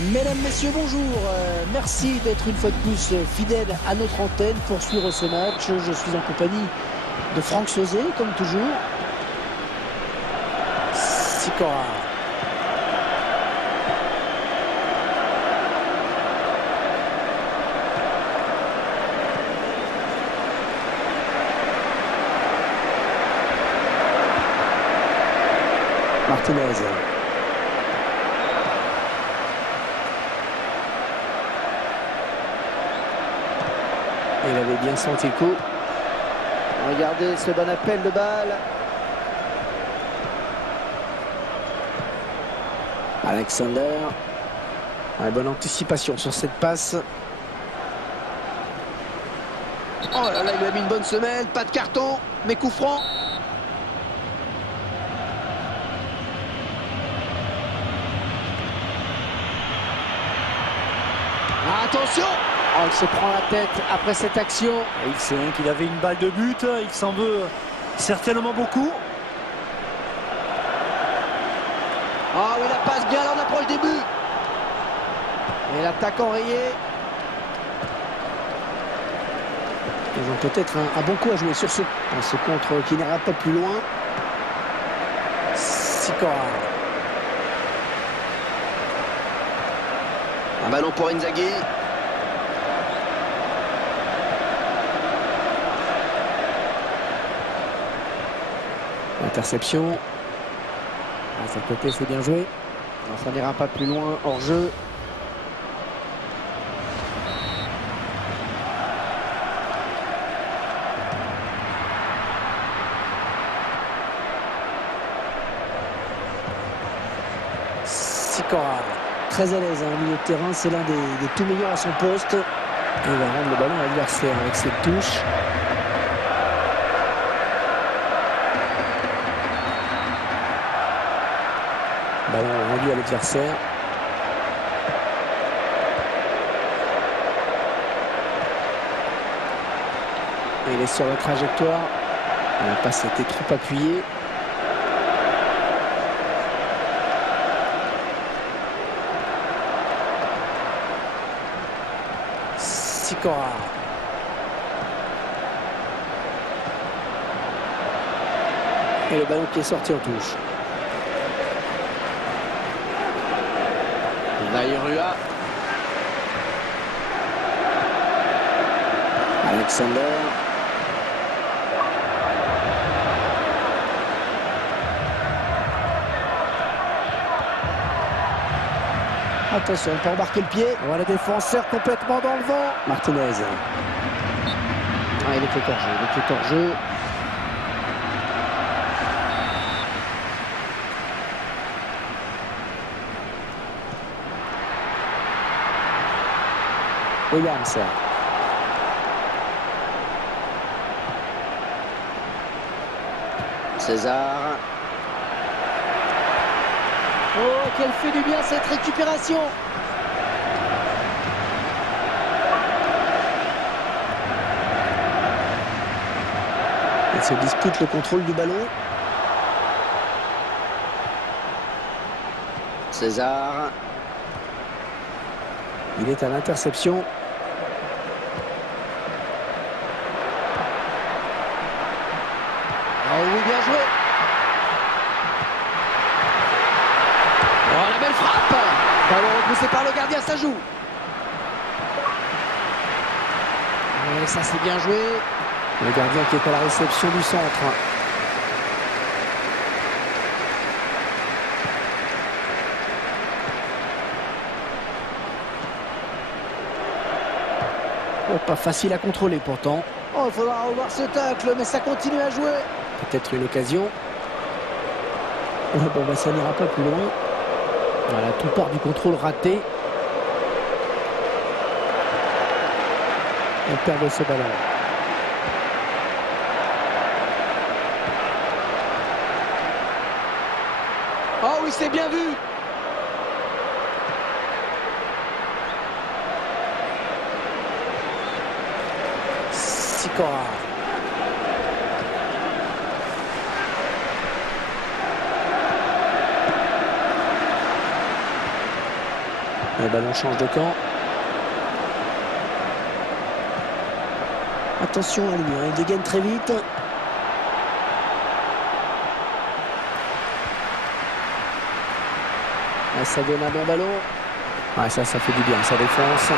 Mesdames, messieurs, bonjour. Merci d'être une fois de plus fidèles à notre antenne pour suivre ce match. Je suis en compagnie de Franck Sauzet, comme toujours. Sikora. Martinez. Il avait bien senti le coup. Regardez ce bon appel de balle. Alexander. Ouais, bonne anticipation sur cette passe. Oh là là, il a mis une bonne semelle. Pas de carton, mais coup franc. Attention! Oh, il se prend la tête après cette action. Il sait qu'il avait une balle de but, il s'en veut certainement beaucoup. Ah oui, la passe bien, là on approche des buts. Et l'attaque enrayée. Ils ont peut-être un bon coup à jouer sur ce contre qui n'ira pas plus loin. Sikora. Un ballon pour Inzaghi. Interception. À ce côté, c'est bien joué. Alors, ça n'ira pas plus loin hors jeu. Sikora, très à l'aise, au milieu de terrain, c'est l'un des tout meilleurs à son poste. Et il va rendre le ballon à l'adversaire avec cette touche. Ballon rendu à l'adversaire. Et il est sur la trajectoire. La passe était trop appuyée. Sikora. Et le ballon qui est sorti en touche. Nairua. Alexander. Attention, on peut embarquer le pied. On voit le défenseur complètement dans le vent. Martinez. Ah, il est hors jeu, il est hors jeu. Williams. César. Oh, qu'elle fait du bien cette récupération. Elle se dispute le contrôle du ballon. César. Il est à l'interception. Oh oui, bien joué. Oh, la belle frappe. Ballon repoussé par le gardien, ça joue. Et ça, c'est bien joué. Le gardien qui est à la réception du centre. Oh, pas facile à contrôler pourtant. Oh, il faudra revoir ce tacle, mais ça continue à jouer. Peut-être une occasion. Oh, bon, bah, ça n'ira pas plus loin. Voilà, tout part du contrôle raté. On perd ce ballon. Oh oui, c'est bien vu. Sikora. Le ballon change de camp. Attention à lui, hein, il dégaine très vite. Ah, ça donne un bon ballon. Ah, ça fait du bien, ça défense.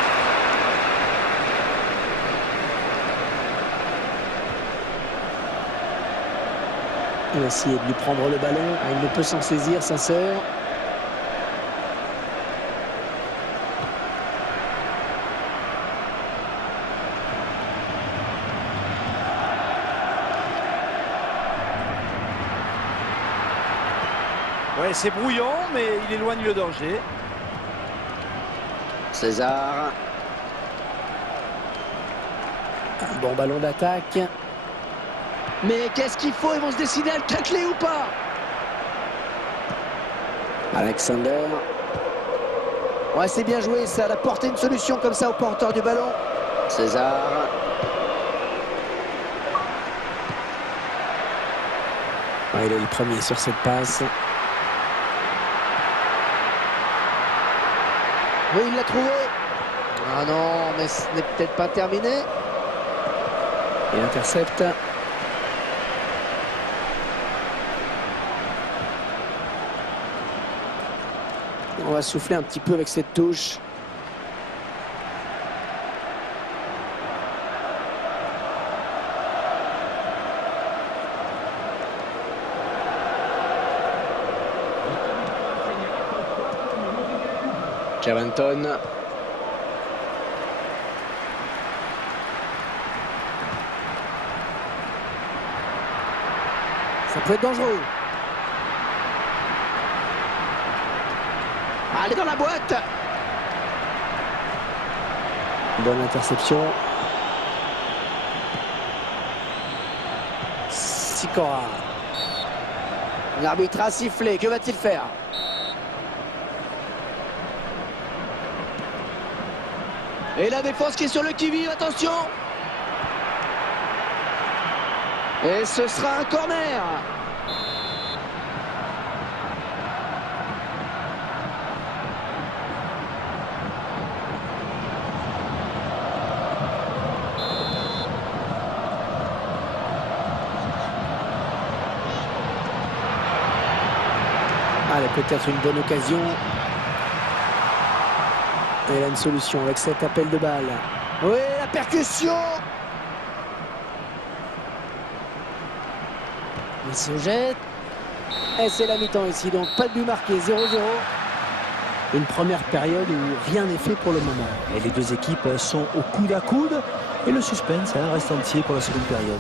Il va essayer de lui prendre le ballon. Ah, il ne peut s'en saisir, ça sort. Ouais, c'est brouillon, mais il éloigne le danger. César. Un bon ballon d'attaque. Mais qu'est-ce qu'il faut? Ils vont se décider à le tacler ou pas? Alexander. Ouais, c'est bien joué, ça. Elle a porté une solution comme ça au porteur du ballon. César. Ouais, il est le premier sur cette passe. Oui, il l'a trouvé. Ah non, mais ce n'est peut-être pas terminé. Il intercepte. On va souffler un petit peu avec cette touche. Charenton. Ça peut être dangereux. Allez dans la boîte. Bonne interception. Sikora. L'arbitre a sifflé. Que va-t-il faire? Et la défense qui est sur le qui-vive. Attention. Et ce sera un corner. Allez, peut-être une bonne occasion. Et il a une solution avec cet appel de balle. Oui, la percussion. Il se jette. Et c'est la mi-temps ici, donc pas de but marqué, 0-0. Une première période où rien n'est fait pour le moment. Et les deux équipes sont au coude à coude. Et le suspense reste entier pour la seconde période.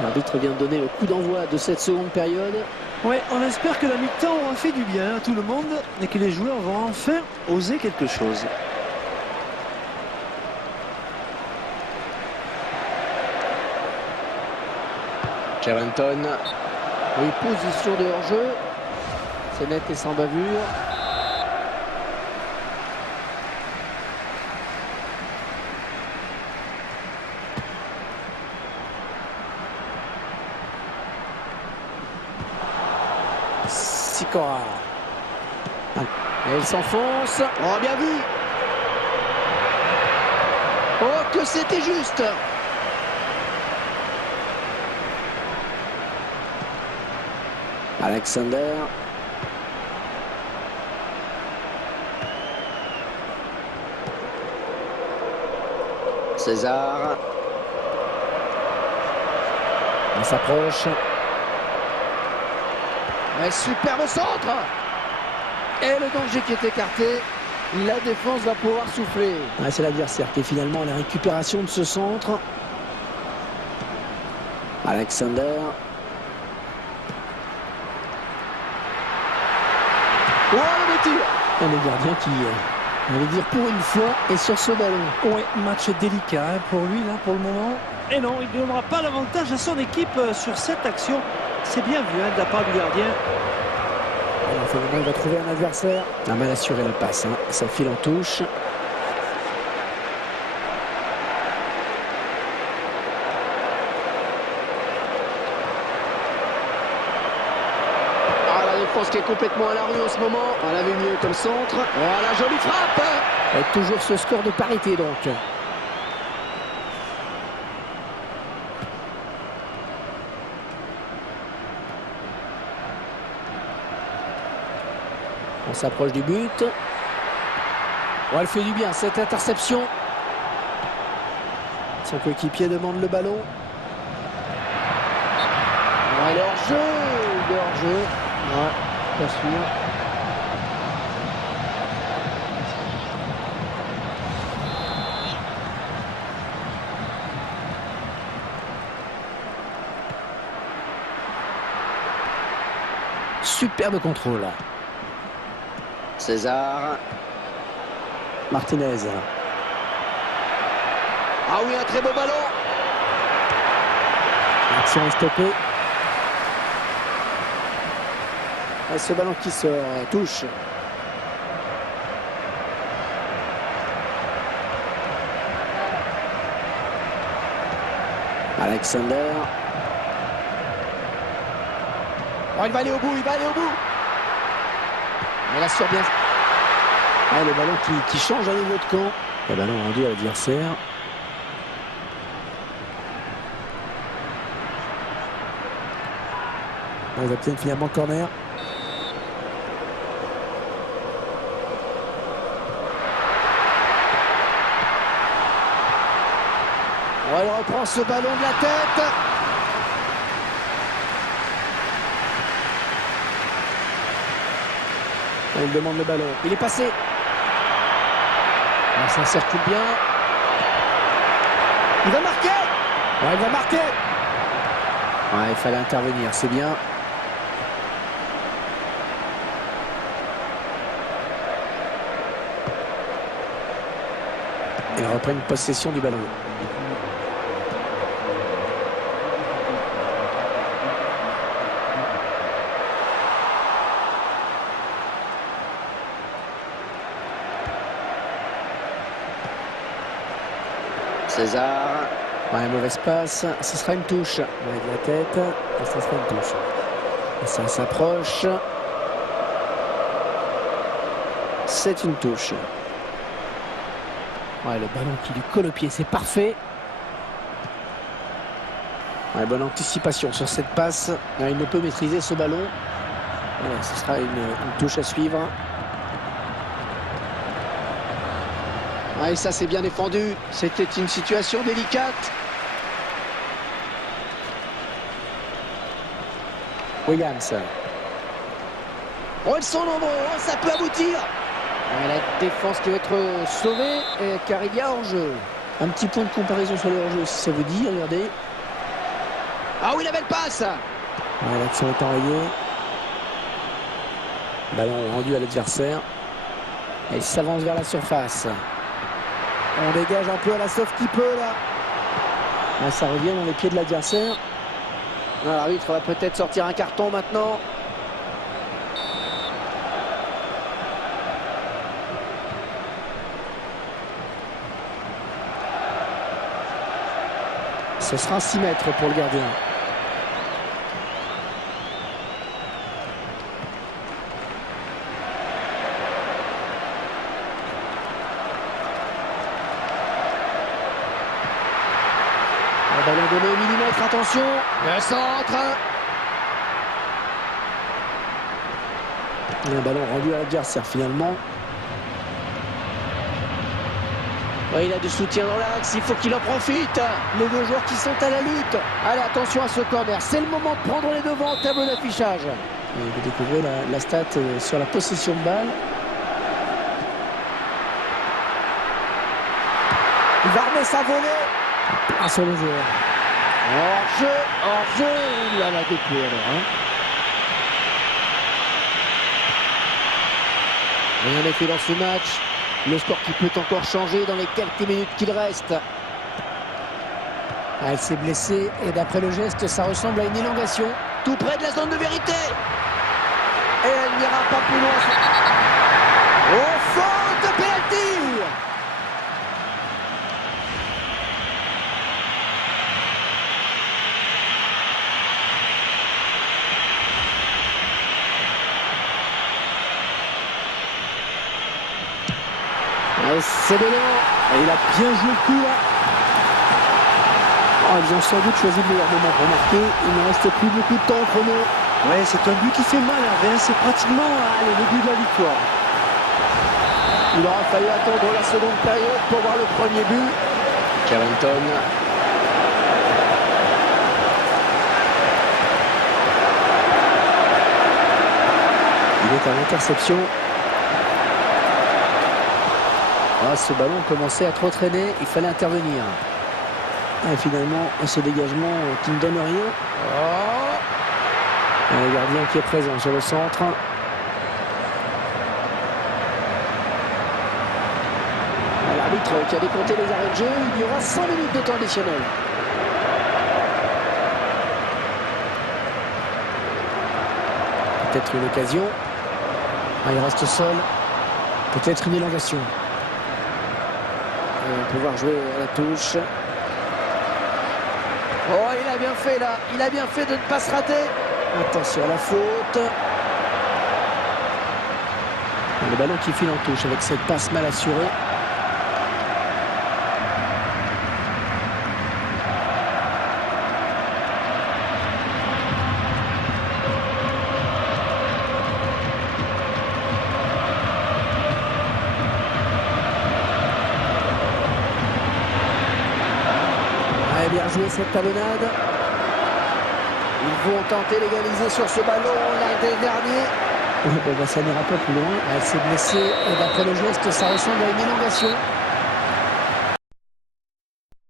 L'arbitre vient de donner le coup d'envoi de cette seconde période. Ouais, on espère que la mi-temps aura fait du bien à tout le monde et que les joueurs vont enfin oser quelque chose. Charenton. Oui, position de hors-jeu. C'est net et sans bavure. Sikora. Et il s'enfonce. Oh, bien vu. Oh, que c'était juste. Alexander. César. On s'approche. Ouais, superbe centre. Et le danger qui est écarté. La défense va pouvoir souffler. Ouais, c'est l'adversaire qui est finalement à la récupération de ce centre. Alexander. Oh, le tir. Le gardien qui, on va dire pour une fois, est sur ce ballon. Ouais, match délicat hein, pour lui, là, pour le moment. Et non, il ne donnera pas l'avantage à son équipe sur cette action. C'est bien vu hein, de la part du gardien. Alors, finalement, il va trouver un adversaire. Il a mal assuré la passe. Hein. Ça file en touche. La défense qui est complètement à la rue en ce moment. On l'a vu mieux comme centre. Voilà, jolie frappe. Et toujours ce score de parité donc. On s'approche du but. Oh, elle fait du bien cette interception. Son coéquipier demande le ballon. Oh, il est hors jeu. Il est hors jeu. Ouais, pas sûr. Superbe contrôle. César. Martinez. Ah oui, un très beau ballon. L'action est stoppée. Et ce ballon qui se touche. Alexander. Oh, il va aller au bout, il va aller au bout. Il assure bien. Ah, le ballon qui change à niveau de camp. Le ballon rendu à l'adversaire. Ils obtiennent finalement corner. Oh, il reprend ce ballon de la tête. Il demande le ballon. Il est passé. Ça circule bien. Il va marquer. Ouais, il va marquer. Ouais, il fallait intervenir, c'est bien. Ils reprennent possession du ballon. César. Ouais, mauvaise passe. Ce sera une touche. Ouais, de la tête. Et ce sera une touche. Et ça s'approche. C'est une touche. Ouais, le ballon qui lui colle au pied, c'est parfait. Ouais, bonne anticipation sur cette passe. Ouais, il ne peut maîtriser ce ballon. Ouais, ce sera une touche à suivre. Ouais, ça c'est bien défendu. C'était une situation délicate. Williams. Oh, ils sont nombreux. Oh, ça peut aboutir. Ouais, la défense qui va être sauvée car il y a hors-jeu. Un petit point de comparaison sur le hors-jeu, si ça vous dit. Regardez. Ah oui, la belle passe. Ouais, l'action est enrayée. Ballon rendu à l'adversaire. Et il s'avance vers la surface. On dégage un peu à la sauve qui peut là. Ah, ça revient dans les pieds de l'adversaire. L'arbitre va peut-être sortir un carton maintenant. Ce sera 6 mètres pour le gardien. Le ballon donné au millimètre, attention. Le centre. Un ballon rendu à l'adversaire finalement. Ouais, il a du soutien dans l'axe, il faut qu'il en profite. Les deux joueurs qui sont à la lutte. Allez, attention à ce corner. C'est le moment de prendre les devants au tableau d'affichage. Et vous découvrez la stat sur la possession de balle. Il va remettre sa volée. Ah, sur le joueur. Hors-jeu, il a la découverte alors. Hein. Rien n'est fait dans ce match. Le score qui peut encore changer dans les quelques minutes qu'il reste. Ah, elle s'est blessée et d'après le geste, ça ressemble à une élongation. Tout près de la zone de vérité. Et elle n'ira pas plus loin. Oh, faute, penalty. C'est dedans. Et il a bien joué le coup là. Oh, ils ont sans doute choisi le meilleur moment pour marquer. Il ne reste plus beaucoup de temps au chrono. Ouais, c'est un but qui fait mal, Hervé. C'est pratiquement le but de la victoire. Il aura fallu attendre la seconde période pour voir le premier but. Carrington. Il est à l'interception. Ah, ce ballon commençait à trop traîner, il fallait intervenir. Et finalement, ce dégagement qui ne donne rien. Oh, le gardien qui est présent sur le centre. L'arbitre qui a décompté les arrêts de jeu, il y aura 5 minutes de temps additionnel. Peut-être une occasion. Ah, il reste seul. Peut-être une élongation. Pouvoir jouer à la touche. Oh, il a bien fait là. Il a bien fait de ne pas se rater. Attention à la faute. Le ballon qui file en touche avec cette passe mal assurée. Bien joué cette talonnade. Ils vont tenter d'égaliser sur ce ballon l'un des derniers. Bon, ça n'ira pas plus loin. Elle s'est blessée et d'après le geste, ça ressemble à une élongation.